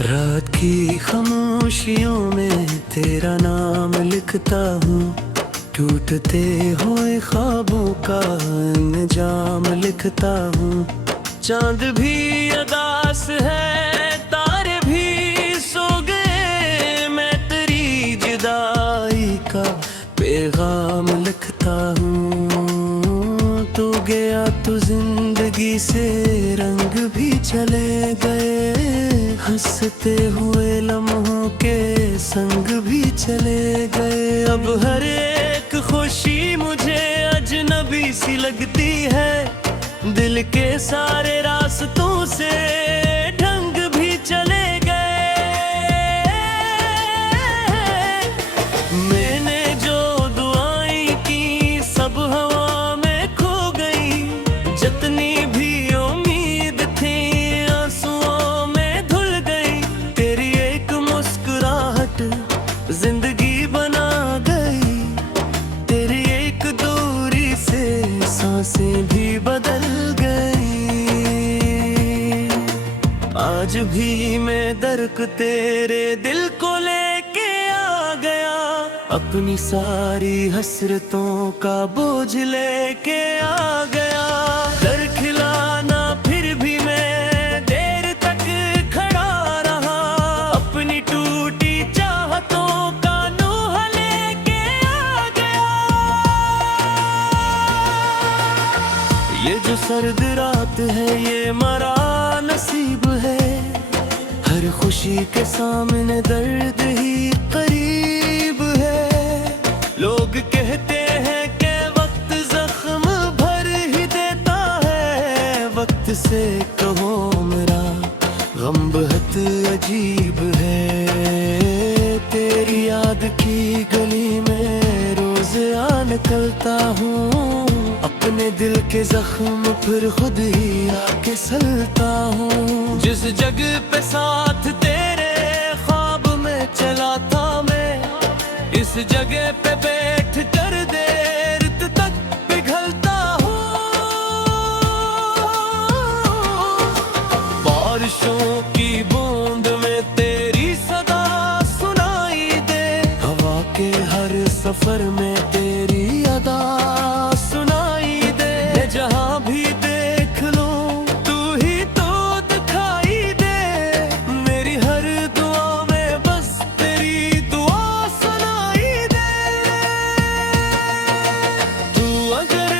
रात की खामोशियों में तेरा नाम लिखता हूँ, टूटते हुए ख्वाबों का इंजाम लिखता हूँ। चांद भी उदास है, तारे भी सो गए, मैं तेरी जुदाई का पैगाम लिखता हूँ। तू गया तो जिंदगी से रंग भी चले गए, हंसते हुए लम्हों के संग भी चले गए। अब हर एक खुशी मुझे अजनबी सी लगती है, दिल के सारे रास्तों से ढंग भी चले गए। मैंने जो दुआएं की सब हवा में खो गई, जितनी भी उम्मीद थी आंसुओं में धुल गई। तेरी एक मुस्कुराहट जिंदगी बना गई, तेरी एक दूरी से सांसें भी बदल गई। आज भी मैं दर्द तेरे दिल को लेके आ गया, अपनी सारी हसरतों का बोझ लेके आ गया। दर खिलाना फिर भी मैं देर तक खड़ा रहा, अपनी टूटी चाहतों का नूह लेके आ गया। ये जो सर्द रात है ये मरा नसीब है, हर खुशी के सामने दर्द ही करीब है। लोग कहते हैं कि वक्त जख्म भर ही देता है, वक्त से कहो मेरा गम बहुत अजीब है। तेरी याद की गली में रोज आ निकलता हूँ, अपने दिल के जख्म फिर खुद ही आके सलता हूँ। जिस जगह पे साथ तेरे ख्वाब में चला था मैं, इस जगह पे बैठ कर देर तक पिघलता हूँ। बारिशों की बूंद में तेरी सदा सुनाई दे, हवा के हर सफर में तेरी अदा सुनाई दे। मैं जहाँ भी देख लूं तू ही तो दिखाई दे, मेरी हर दुआ में बस तेरी दुआ सुनाई दे। तू अगर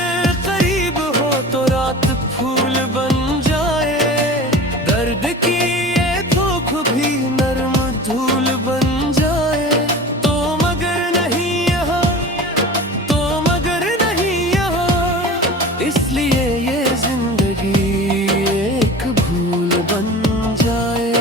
करीब हो तो रात फूल बन जाए, दर्द की ये धूप भी नरम धूल बन जाए। तो मगर नहीं यहाँ, तो मगर नहीं यहाँ, इसलिए ये जिंदगी एक भूल बन जाए।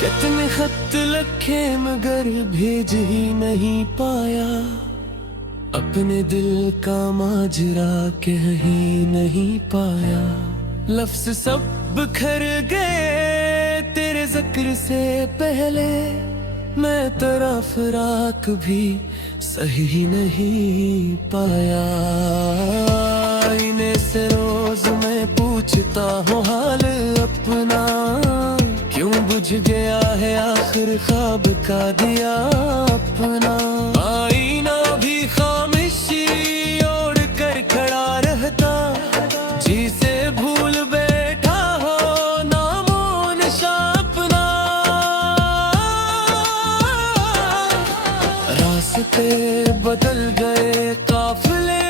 कितने खत लिखे मगर भेज ही नहीं पाया, अपने दिल का माजरा कह ही नहीं पाया। लफ्ज सब बिखर गए तेरे जिक्र से पहले, मैं तेरा फिराक भी सही नहीं पाया। आईने से रोज मैं पूछता हूँ हाल अपना, क्यों बुझ गया है आखिर ख्वाब का दिया अपना। आईना भी खामोशी ओढ़ कर खड़ा रहता, जिसे भूल बैठा हो नामो निशा अपना। रास्ते बदल गए, काफिले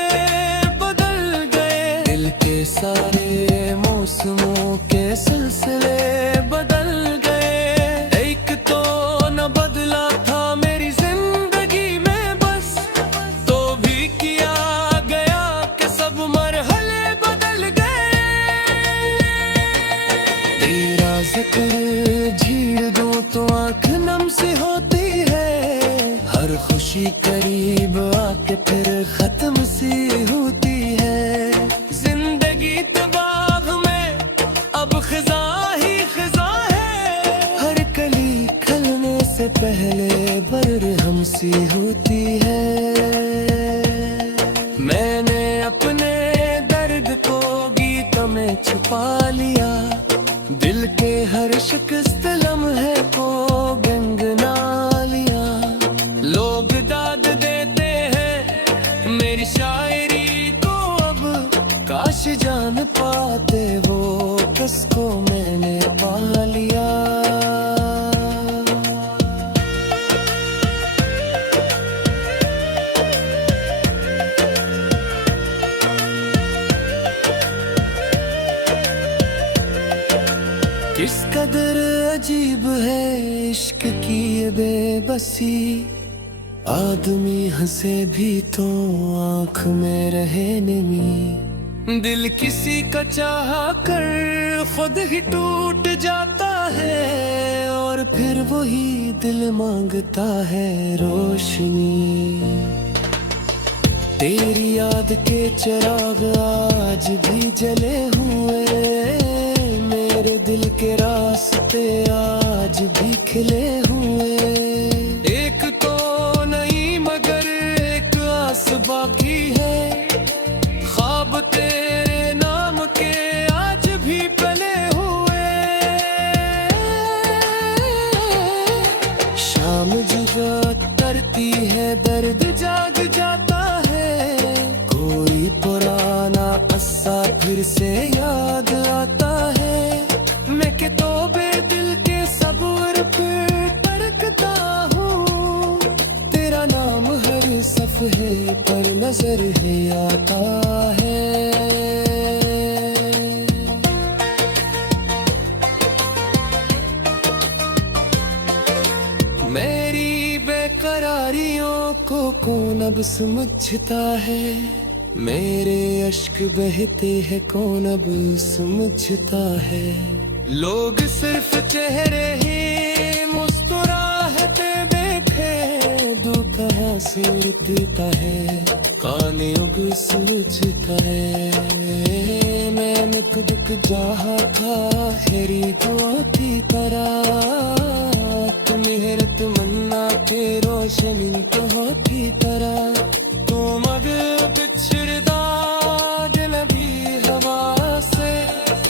बदल गए, दिल के सारे मौसमों के सिलसिले बदल गए। एक तो न बदला था मेरी जिंदगी में बस, तो भी किया गया कि सब मरहले बदल गए। तेरा जिक्र झील दूं तो आँख नम सी होती है, हर खुशी करीब आके फिर खत्म सी होती है। जिंदगी तबाह में अब खिजा ही खिजा है, हर कली खलने से पहले सी होती है। मैंने अपने दर्द को गीत में छुपा लिया, दिल के हर शिकस्त लम्हे को गंगना लिया। लोग दाद देते हैं मेरी शायरी को अब, काश जान पाते वो किसको मैंने पा लिया। किस कदर अजीब है इश्क की ये बेबसी, आदमी हंसे भी तो आँख में रहे नमी। दिल किसी का चाहा कर खुद ही टूट जाता है, और फिर वही दिल मांगता है रोशनी। तेरी याद के चिराग आज भी जले हुए, मेरे दिल के रास्ते आज भी खिले हुए। एक तो नहीं मगर एक आस बाकी है, ख्वाब तेरे नाम के आज भी पले हुए। शाम जुगा करती है दर्द जाग जाता है, कोई पुराना किस्सा फिर से याद आता है। मैं के तो दिल के सब्र पे तड़कता हूँ, तेरा नाम हर सफ़े पर नजर है आता है। मेरी बेकरारियों को कौन अब समझता है, मेरे अश्क बहते हैं कौन अब समझता है। लोग सिर्फ चेहरे ही मुस्कुराहते देखे, दो कहाँ से उड़ता है कान युग सुलझता है। मैंने खुद को चाहा था तेरी दुआ की तरह, तुम मेहरत मन्ना के रोशनी तो होती तरह। तुम अगर बिछड़दा दिल भी हवा से,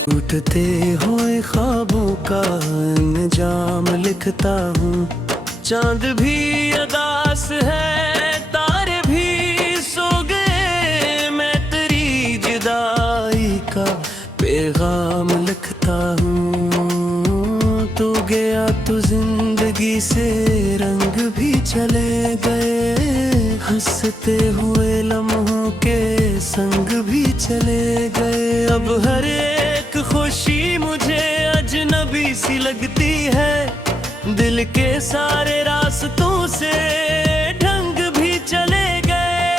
टूटते हुए ख्वाबों का अंजाम लिखता हूँ। चांद भी अदास है तारे भी सो गए, मैं तेरी जुदाई का पैगाम लिखता हूँ। तू गया तो जिंदगी से रंग भी चले गए, हंसते हुए लम्हों के संग भी चले गए। अब हर एक खुशी मुझे अजनबी सी लगती है, दिल के सारे रास्तों से ढंग भी चले गए।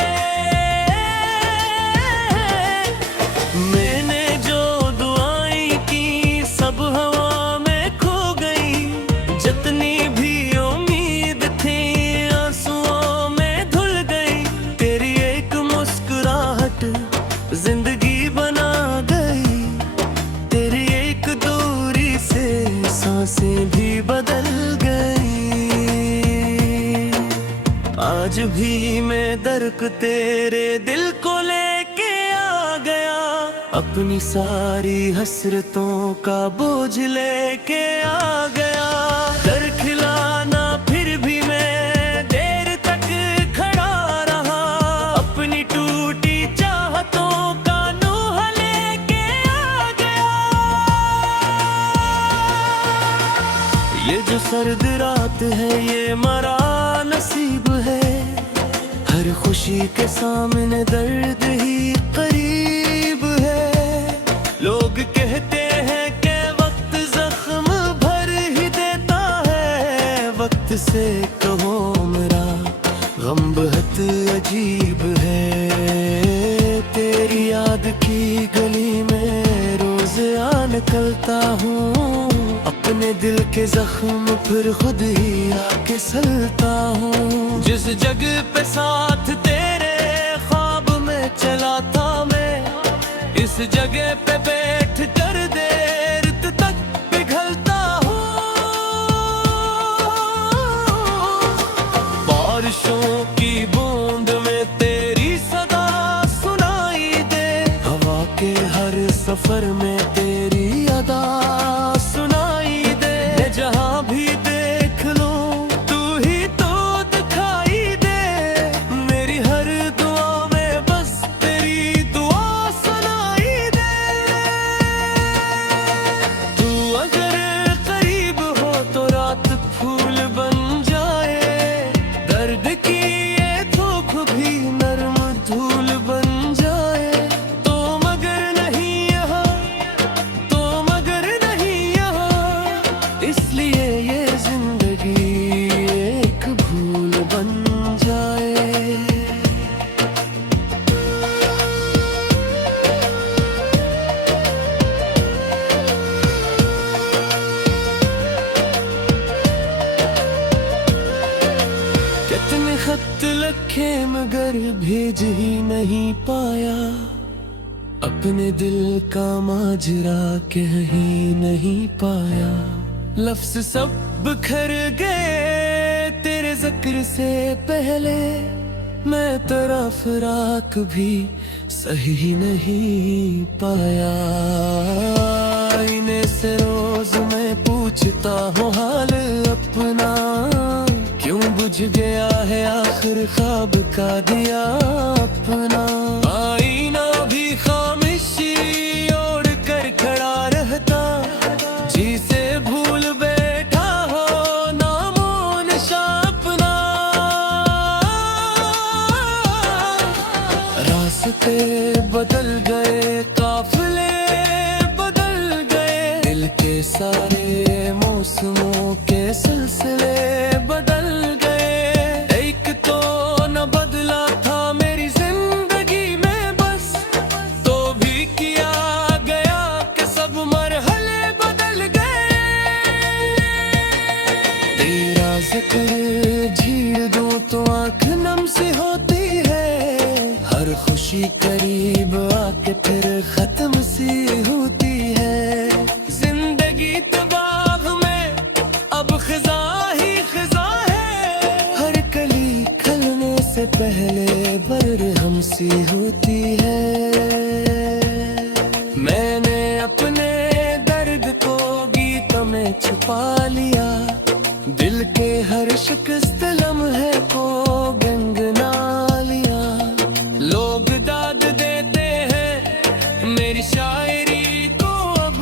मैंने जो दुआएं की सब हवा में खो गई, जितनी भी उम्मीद थी आंसुओं में धुल गई। तेरी एक मुस्कुराहट जिंदगी बना गई, तेरी एक दूरी से सांसें भी बदल गई। आज भी मैं दर्द तेरे दिल को लेके आ गया, अपनी सारी हसरतों का बोझ लेके आ गया। दर खिलाना फिर भी मैं देर तक खड़ा रहा, अपनी टूटी चाहतों का नूह लेके आ गया। ये जो सर्द रात है ये मरा नसीब है, हर खुशी के सामने दर्द ही करीब है। लोग कहते हैं कि वक्त जख्म भर ही देता है, वक्त से कहो मेरा गम बहुत अजीब है। तेरी याद की गली में रोज आ निकलता हूँ, अपने दिल के जख्म फिर खुद ही आके सलता हूँ। जिस जगह पे साथ तेरे ख्वाब में चला था मैं, इस जगह पे बैठ कर देर तक पिघलता हूँ। सफर में तेरी अदा सुनाई दे। जहाँ भी देख लूं तू ही तो दिखाई दे। मेरी हर दुआ में बस तेरी दुआ सुनाई दे। तू अगर करीब हो तो रात फूल बन जाए। दर्द की ये धूप भी नरम धूल बन जाए। तो मगर नहीं यहाँ, तो मगर नहीं यहाँ, इसलिए ये जिंदगी एक भूल बन जाए। कितने खत लिखे मगर भेज ही नहीं पाया। अपने दिल का माजरा कह ही नहीं पाया। लफ्ज सब बिखर गए तेरे जिक्र से पहले। मैं तेरा फिराक भी सही नहीं पाया। आईने से रोज मैं पूछता हूँ हाल अपना। क्यों बुझ गया है आखिर ख्वाब का दिया अपना। आईना भी खामोशी ओढ़ कर खड़ा रहता। जिसे भूल बैठा हो नामो निशां अपना। रास्ते बदल गए, काफिले बदल गए। दिल के सारे मौसमों के सिलसिले बदल गए। एक तो न बदला था मेरी जिंदगी में बस, तो भी किया गया कि सब मरहले बदल गए। तेरा जिक्र झील दूं तो आंख नम सी होती है। हर खुशी करीब आके फिर खत्म सी होती है। जिंदगी तबाह में अब खिजा ही खिजा है। हर कली खलने से पहले बरहम सी होती है। मैंने अपने दर्द को गीत में छुपा लिया। दिल के हर शिकस्त लम्हे को गंगना लिया। लोग दाद देते हैं मेरी शायरी को अब।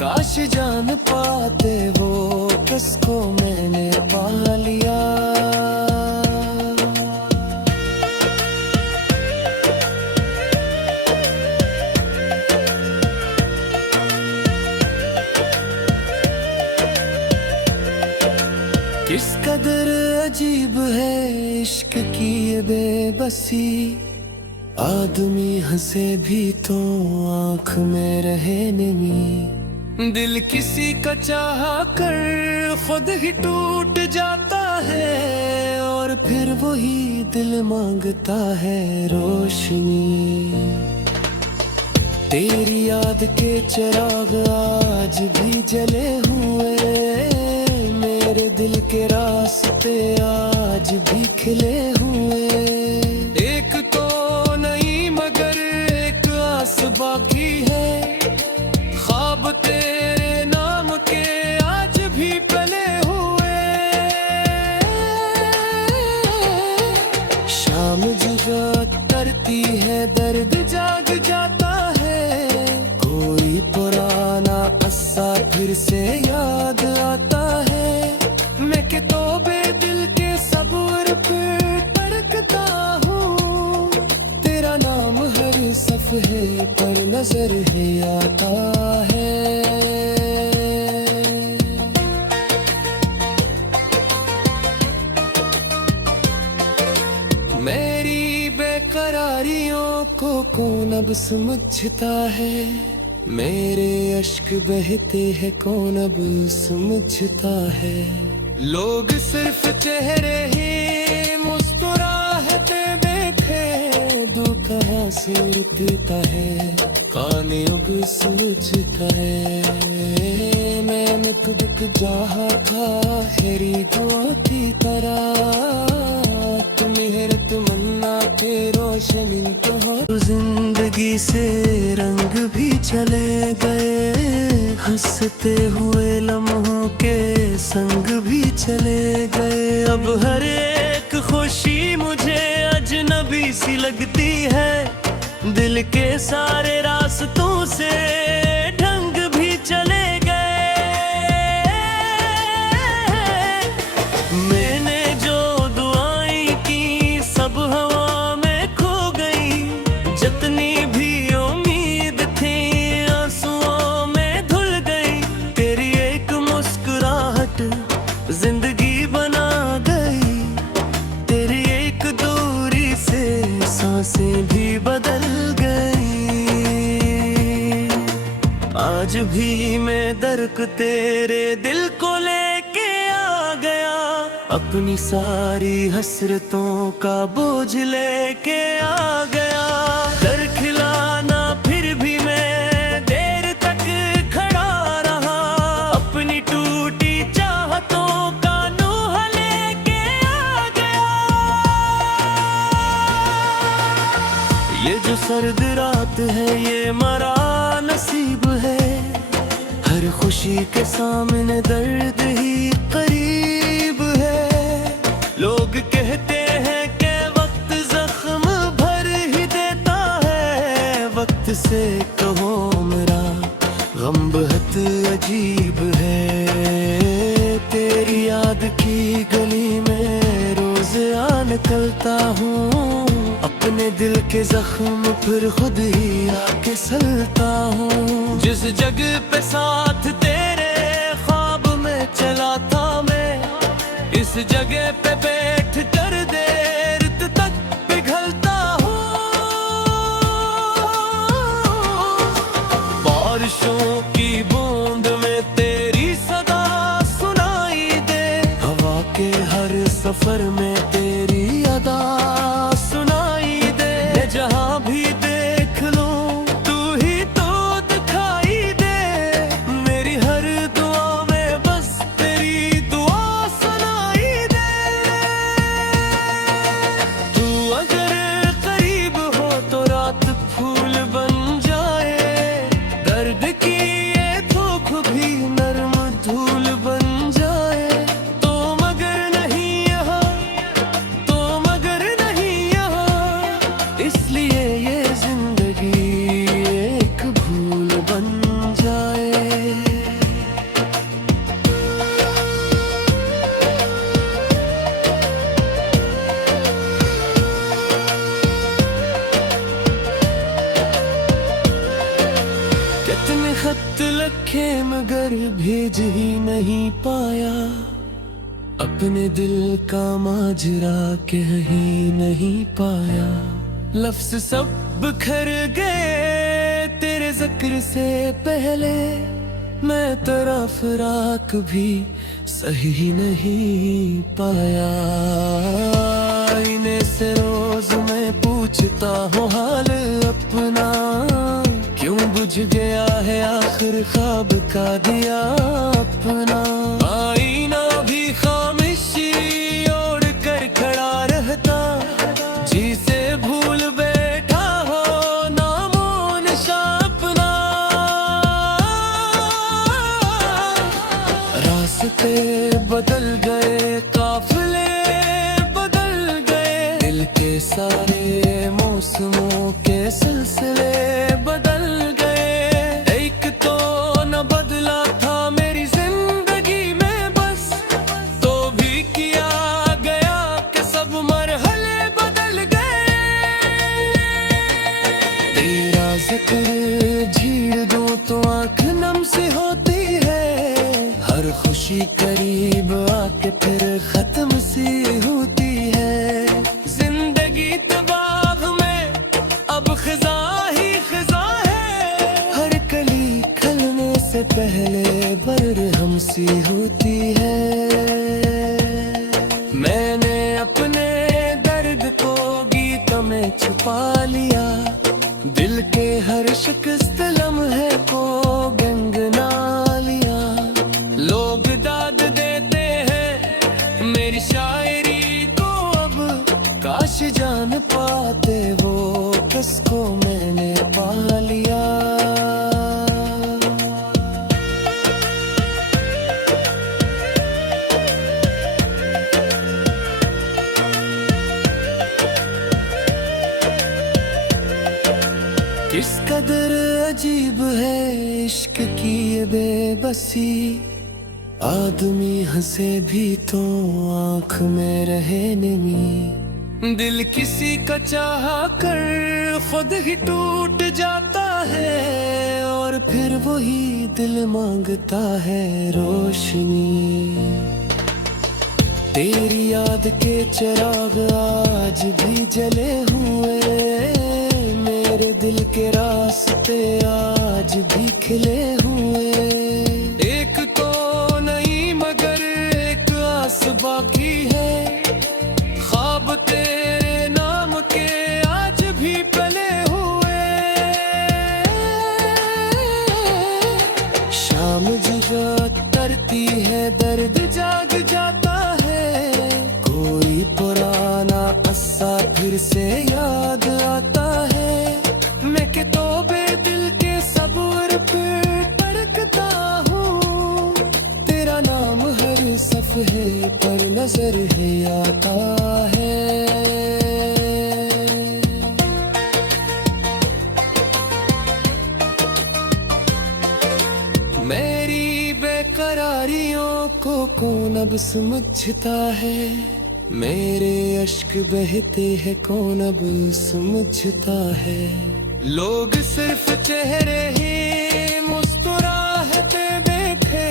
काश जान पाते वो किसको मैंने पा लिया। किस कदर अजीब है इश्क की ये बेबसी। आदमी हंसे भी तो आंख में रहे नमी। दिल किसी का चाह कर खुद ही टूट जाता है। और फिर वही दिल मांगता है रोशनी। तेरी याद के चिराग आज भी जले हुए। मेरे दिल के रास्ते आज भी खिले हुए। एक तो नहीं मगर एक आस बाकी है। ख्वाब तेरे नाम के आज भी पले हुए। शाम जुगा करती है दर्द जाग जाता है। कोई पुराना किस्सा फिर से याद आता है। मैं के तो बेदिल के सब्र पे परखता हूँ। तेरा नाम हर सफ़े पर नजर है आता है। मेरी बेकरारियों को कौन अब समझता है। मेरे अश्क बहते हैं कौन अब समझता है। लोग सिर्फ चेहरे ही मुस्कुराहते देखे। दू कहाँ से उड़ता है काने उग सूझता है। मैंने कुदक जहा था हेरी दो की तरह। तुम मेहरत मन्ना के रोशनी तो हो। जिंदगी से रंग भी चले गए, हंसते हुए लम्हों के संग भी चले गए। अब हर एक खुशी मुझे अजनबी सी लगती है, दिल के सारे रास्तों से ढंग भी चले गए। मैंने जो दुआएं की सब हवा में खो गई, जितनी भी उम्मीद थी आंसुओं में धुल गई। तेरी एक मुस्कुराहट जिंदगी बना गई, तेरी एक दूरी से सांसें भी बदल गई। आज भी मैं दर्द तेरे दिल को लेके आ गया, अपनी सारी हसरतों का बोझ लेके आ गया। दर खिलाना फिर भी मैं देर तक खड़ा रहा, अपनी टूटी चाहतों का नूह लेके आ गया। ये जो सर्द रात है ये मरा नसीब है, हर खुशी के सामने दर्द ही करीब है। लोग कहते हैं कि वक्त जख्म भर ही देता है, वक्त से कहो मेरा गम बहुत अजीब है। तेरी याद की गली में रोज आ निकलता हूँ, अपने दिल के जख्म फिर खुद ही आके सलता हूँ। जिस जगह पे साथ तेरे ख्वाब में चला था मैं, इस जगह पे बैठ कर देर तक पिघलता हूँ। बारिशों की बूंद में तेरी सदा सुनाई दे, हवा के हर सफर में तेरी अदा सुनाई दे। मैं जहाँ भी देख लूं तू ही तो दिखाई दे, मेरी हर दुआ में बस तेरी दुआ सुनाई दे। तू अगर करीब हो तो रात फूल बन जाए, दर्द की ये धूप भी नरम धूल बन जाए। तो मगर नहीं यहाँ, तो मगर नहीं यहाँ, इसलिए ये जिंदगी एक भूल बन जाए। कितने खत लिखे मगर भेज ही नहीं पाया, अपने दिल का माजरा कह ही नहीं पाया। लफ्ज सब बिखर गए तेरे जिक्र से पहले, मैं तेरा फिराक भी सही नहीं पाया। आईने से रोज मैं पूछता हूँ हाल अपना, क्यों बुझ गया है आखिर ख्वाब का दिया अपना। आईना भी खामोशी ओढ़ कर खड़ा रहता, जिसे भूल बैठा हो नामो निशा अपना। रास्ते बदल गए, काफिले बदल गए, दिल के सारे मौसमों के सिलसिले बदल गए। एक तो न बदला था मेरी जिंदगी में बस, तो भी किया गया कि सब मरहले बदल गए। तेरा जिक्र झील दूं तो आँख नम सी होती है, हर खुशी करीब आके फिर खत्म सी होती है। जिंदगी तबाह में अब खिजा ही खिजा है, हर कली खलने से पहले बरहम सी होती है। मैंने अपने दर्द को गीतों में छुपा लिया, दिल के हर शिकस्त लम्हे को गंगना लिया। लोग दाद देते हैं मेरी शायरी को अब, काश जान पा बातें वो किसको मैंने पा लिया। किस कदर अजीब है इश्क की ये बेबसी, आदमी हंसे भी तो आँख में रहे नमी। दिल किसी का चाहा कर खुद ही टूट जाता है, और फिर वही दिल मांगता है रोशनी। तेरी याद के चिराग आज भी जले हुए, मेरे दिल के रास्ते आज भी खिले हुए। एक तो नहीं मगर एक आस बाकी है, ख्वाब तेरे नाम के आज भी पले हुए। शाम जब करती है दर्द जाग जाता है, कोई पुराना किस्सा फिर से याद आता है। मैं के तो दिल के सब्र पे तड़कता हूँ, तेरा नाम हर सफ़े पर नजर है आता है। मेरी बेकरारियों को कौन अब समझता है, मेरे अश्क बहते हैं कौन अब समझता है। लोग सिर्फ चेहरे ही मुस्कुराहते देखे,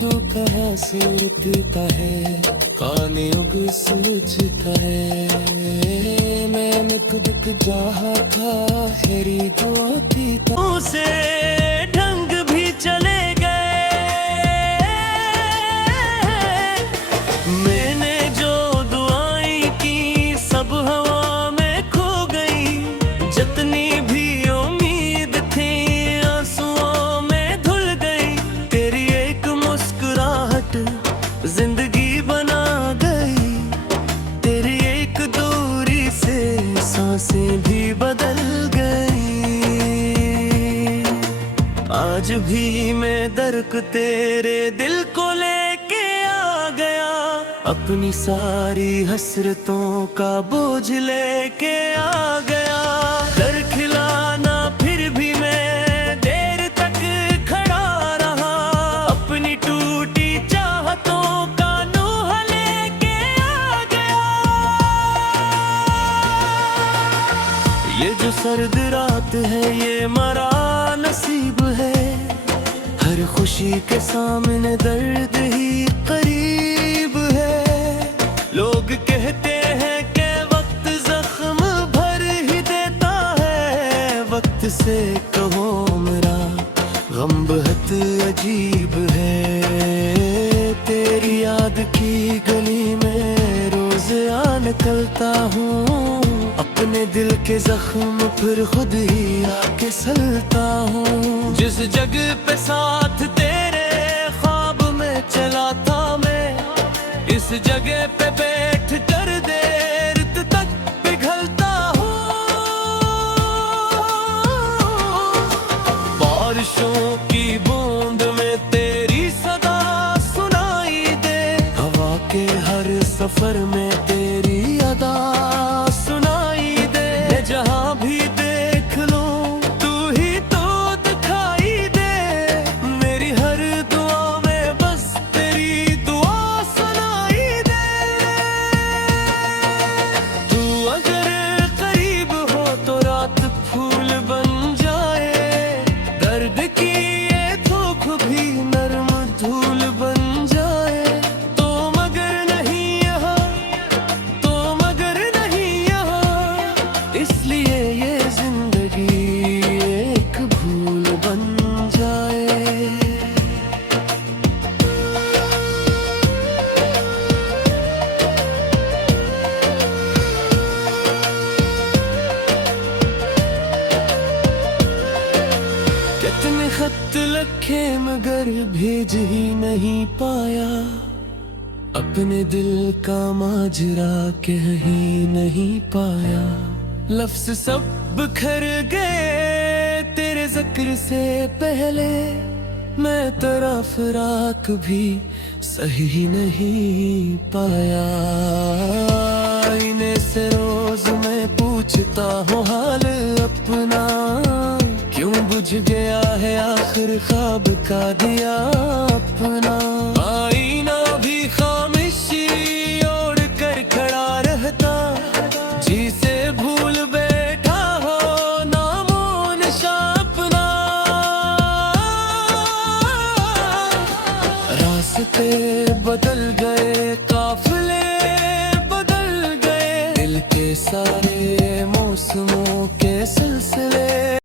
दो कहाँ से उगता है काने उग सूझता है। मैंने खुद को चाहा था तेरी दुआ थी, उसे ढंग भी चले गए। मैंने जो दुआएं की सब हवा में खो गई, जितनी भी उम्मीद थी आंसुओं में धुल गई। तेरी एक मुस्कुराहट जिंदगी बना गई, तेरी एक दूरी से सांसें भी बदल गई। आज भी मैं दर्द तेरे दिल को लेके आ गया, अपनी सारी हसरतों का बोझ लेके आ गया। घर खिलाना फिर भी मैं देर तक खड़ा रहा, अपनी टूटी चाहतों का नूह लेके आ गया। ये जो सर्द रात है ये मरा नसीब है, हर खुशी के सामने दर्द ही करीब है। लोग कहते हैं कि वक्त जख्म भर ही देता है, वक्त से कहो मेरा गम बहुत अजीब है। तेरी याद की गली में रोज आ निकलता हूँ, अपने दिल के जख्म फिर खुद ही आके सलता हूँ। जिस जगह पे साथ तेरे ख्वाब में चला था मैं, इस जगह पे बैठ कर देर तक पिघलता हूँ। बारिशों की बूंद में तेरी सदा सुनाई दे, हवा के हर सफर में तेरी अदा सुनाई दे। मैं जहाँ भी देख लूं तू ही तो दिखाई दे, मेरी हर दुआ में बस तेरी दुआ सुनाई दे। तू अगर करीब हो तो रात फूल बन जाए, दर्द की ये धूप भी नरम धूल बन जाए। तो मगर नहीं यहाँ, तो मगर नहीं यहाँ, इसलिए ये जिंदगी एक भूल बन जाए। कितने खत लिखे मगर भेज ही नहीं पाया, अपने दिल का माजरा कह ही नहीं पाया। लफ्ज सब बिखर गए तेरे जिक्र से पहले, मैं तेरा फिराक भी सही नहीं पाया। आईने से रोज मैं पूछता हूँ हाल अपना, क्यों बुझ गया है आखिर ख्वाब का दिया अपना। आईना भी खामोशी ओढ़ कर खड़ा रहता, जिसे भूल बैठा हो नामो निशा अपना। रास्ते